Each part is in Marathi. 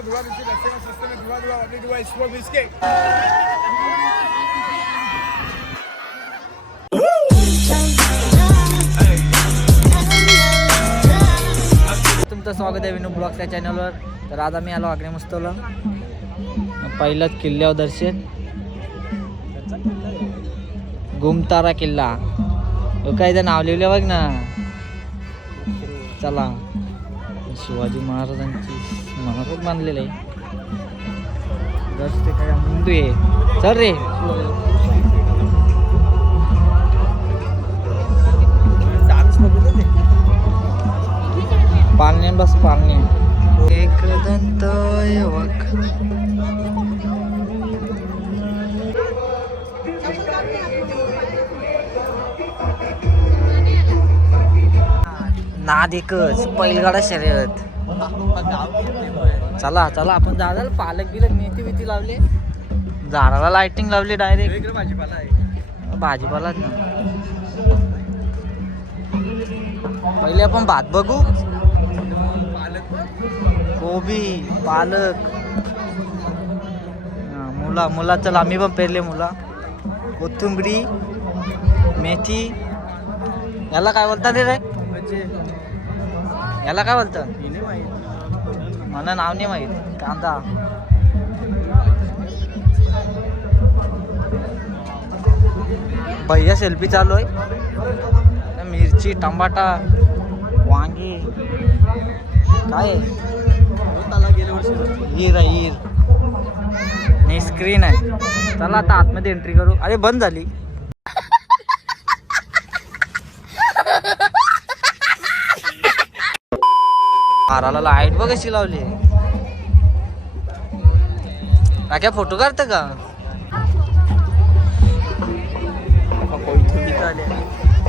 में धुआ बिस्किट रस्ते में सस्ते में धुआ धुआ अभी धुआ स्मोक बिस्किट तुमचं स्वागत आहे विनू ब्लॉगच्या चॅनलवर. तर आज आम्ही आलो आग्रे मस्तोला पहिलाच किल्ल्यावर दर्शन. गुमतारा किल्ला. काय नाव लिहिलं बघ ना. चला. शिवाजी महाराजांची स्मारक बांधलेलं आहे. रस्ते काय हिंदू आहे. चल रे. पालण्यान बस पालणे एक दंत नाद एकच बैलगाडा शर्यत. चला चला आपण झाडाला पालक बिलक मेथी बिथी लावले. झाडाला लाइटिंग लावली डायरेक्ट भाजीपाला आहे. भाजीपालाच ना. पहिले आपण भात बघू. कोबी पालक. मुला मुला चल आम्ही पण पेरले मुला. कोथिंबरी मेथी. याला काय बोलतात रे याला काय बोलतं? मला नाव नाही माहीत. कांदा. भैया सेल्फी चालू आहे मिरची टमाटा वांगी. काय? आहे हीर आहे हीर. नाही स्क्रीन आहे. चला आता आतमध्ये एंट्री करू. अरे बंद झाली. माराला लाइट बघ कशी लावली काय फोटो काढतं का?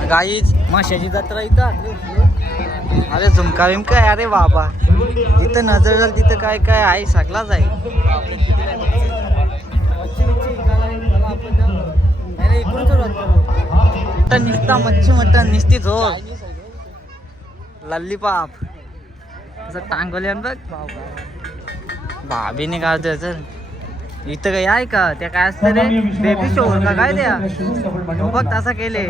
गाईच माशाची जत्रा इथं अरे झुमका बिमका आहे अरे बाबा. इथं नजर झाली तिथं काय काय आहे? सगळाच आहे. मटन निसता मच्छी मटन निसतीच हो लल्ली पाप असं टांगवले बघ. भाभीने काढतोय चल इथं काही आहे का? त्या काय असतं रे? बेबी शो का काय त्या? बघ तसा केले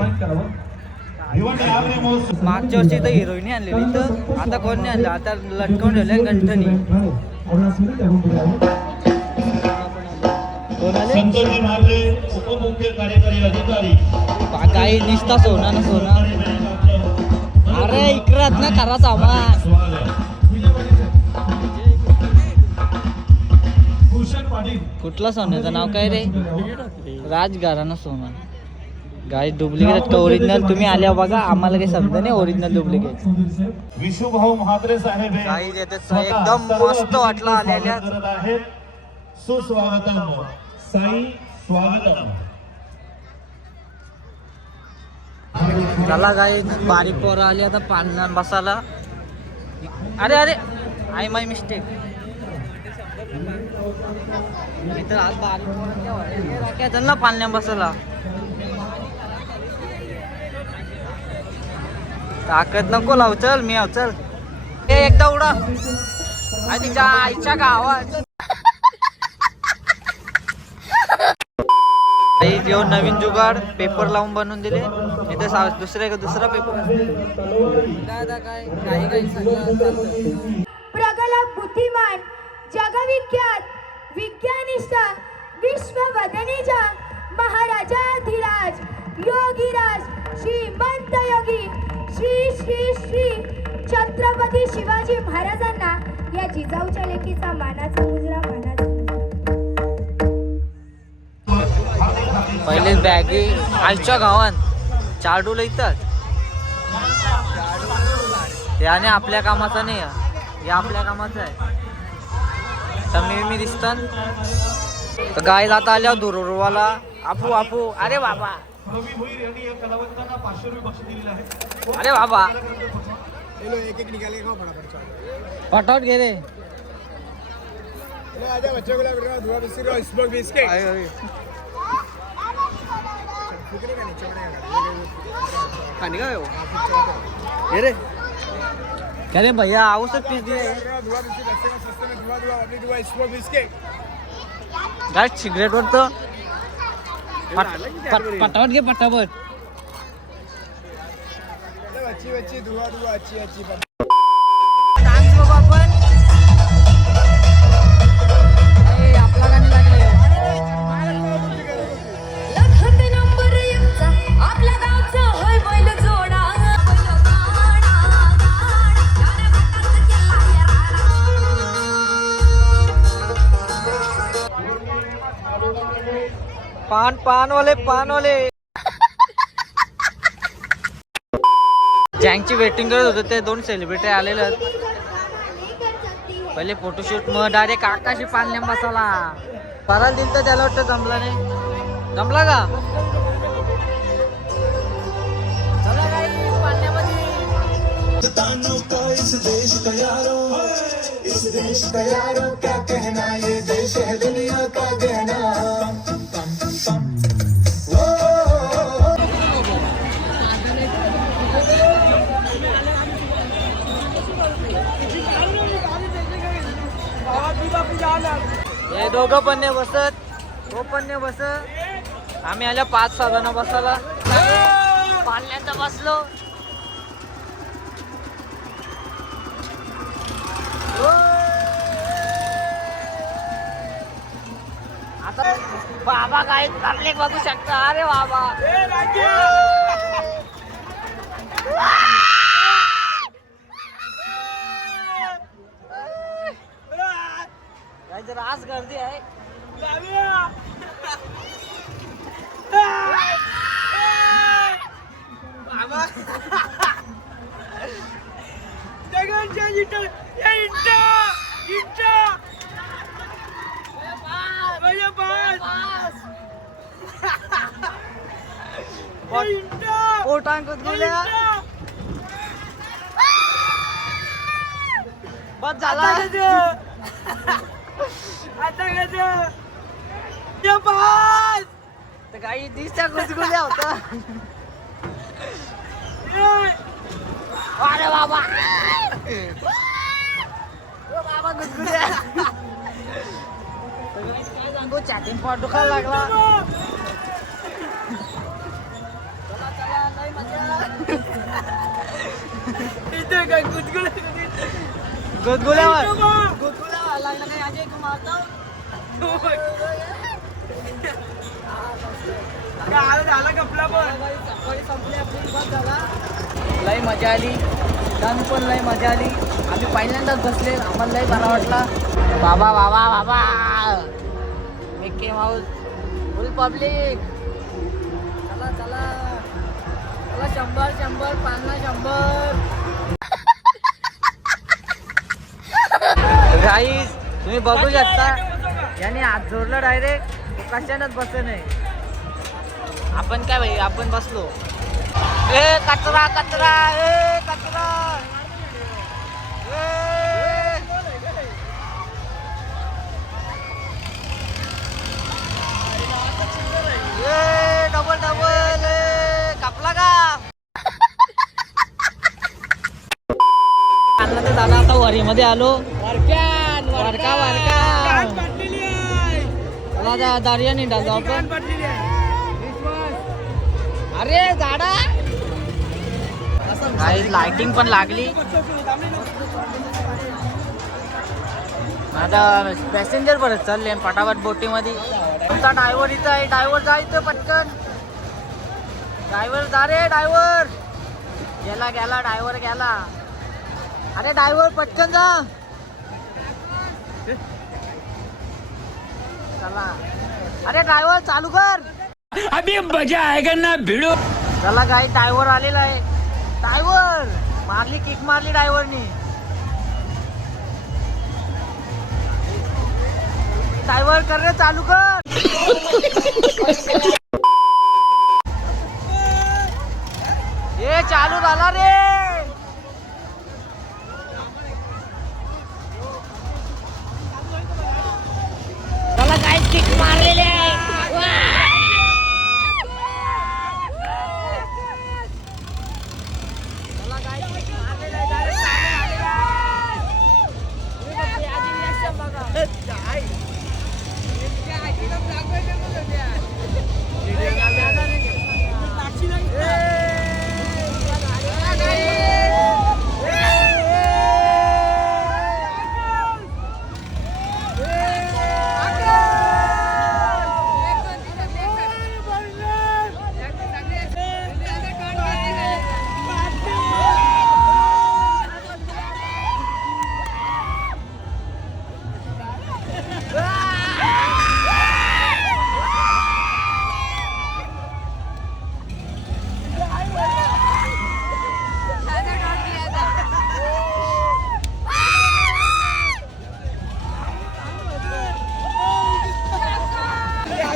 मागच्या वर्षी तर हिरोईन आणलेली इथं. आता कोण नाही आणलं? आता लटकवून ठेवलंय गंठणी. काही बा- निसता सोना ना सोना. अरे इकरात ना खरा सामान. कुठला सोन्याचं नाव काय रे? राजघराणा सोना. गाई डुप्लिकेट का ओरिजिनल तुम्ही आल्या बघा आम्हाला काही समजा नाही ओरिजिनल डुप्लिकेट विशुभाऊ महात्रे साहेब एकदम मस्त वाटलं आलेल्या. सुस्वागतम. साई स्वागतम. चला गाई बारीक पोरं आली आता पाण्यात बसायला अरे अरे आय माय मिस्टेक इथं आज बारीक चल ना बसायला. ताकद नको लाव चल मी चल. ए एकदा उडा. आणि तिच्या आईच्या गावात. काही जेव्हा नवीन जुगाड पेपर लावून बनवून दिले इथे दुसरे दुसरा पेपर काय काय काही काही. प्रगल्भ बुद्धिमान जगविख्यात विज्ञानिष्ठ महाराजा महाराजाधिराज योगीराज श्रीमंत योगी श्री श्री श्री छत्रपती शिवाजी महाराजांना या जिजाऊच्या लेखीचा मानाचा मुजरा मानाचा पहिलेच बॅगी. आजच्या गावात चाडू येतात याने आपल्या कामाचा नाही या आपल्या कामाचं आहे. तर मी मी दिसतात तर गाय जाता आल्या दुरुवाला आपू आपू. अरे बाबा. अरे बाबा. ये लो एक फटाफट घे रे. चलो का हो? हे? रे. क्या रे भैया आओ सब पीस दिए। धुआ धुआ धुआ बिस्किट गाइस सिगरेट वर तो पटावट के पटापट घे अच्छी अच्छी धुआ धुआ अच्छी अच्छी पान पान वाले पान वाले. ज्यांची वेटिंग करत होते ते दोन सेलिब्रिटी आलेले पहिले फोटोशूट मग डायरेक्ट आकाशी पालण्या बसाला करायला दिल तर त्याला वाटतं जमला नाही. जमला का? चला guys, पालण्यामध्ये हे? दोघं पण नाही बसत तो पण नाही बसत. आम्ही आल्या पाच सहा जण बसायला. पाल्यांदा बसलो. आता बाबा काय पब्लिक बघू शकता. अरे बाबा. जर आज गर्दी आहे. पोटांक गेल्या. बस झाला. तर काही दिसत्या गुजगुल्या होता अरे बाबा ओ बाबा गुजगुल्या तर guys, काय सांगू चॅटिंग पॉट दुखायला लागला मजा गुदगुल्यावर गुदगुल्यावर लागला नाही अजय कुमार लय मजा आली. डन पण लय मजा आली. आम्ही पहिल्यांदाच बसले. आम्हाला लय बरा वाटला. बाबा बाबा बाबा. मिक्की माऊस फुल पब्लिक चला चला. चला शंभर शंभर पन्नास शंभर. बघू शकता. याने हात जोडला डायरेक्ट कशानच बसत नाही. आपण काय भाई आपण बसलो. ए कचरा कचरा ए कचरा. ए! ए, डबल डबल ए, कापला का? झालं आता वरीमध्ये आलो. आता दारिया निंडा जाऊ अरे झाडा काही लाइटिंग पण लागली. आता पॅसेंजर परत चालले पटापट बोटीमध्ये. तुमचा ड्रायव्हर इथं आहे ड्रायव्हर जायचं पटकन. ड्रायव्हर जा रे ड्रायव्हर गेला गेला ड्रायव्हर गेला. अरे ड्रायव्हर पटकन जा. चला. अरे ड्रायव्हर चालू कर. अभी मजा आएगा ना भिड़ो. चला काही ड्रायव्हर आलेला आहे. ड्रायव्हर मारली किक मारली ड्रायव्हरनी ड्रायव्हर कर रे चालू कर. ए चालू झाला रे.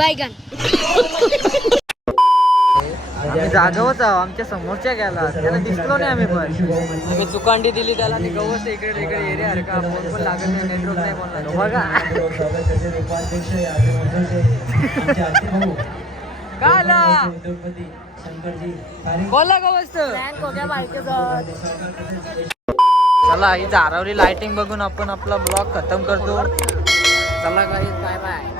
बैगन आम्ही जागवच आहो आमच्या समोरच्या गेला त्याला दिसलो नाही आम्ही पण. आम्ही चुकांडी दिली त्याला आणि गवस इकडे इकडे एरिया अरे का? फोन पण लागत नाही नेटवर्क नाही बघा. काला बोला गवस्त चला ही धारावली लाइटिंग बघून आपण आपला ब्लॉग खतम करतो. चला काही बाय बाय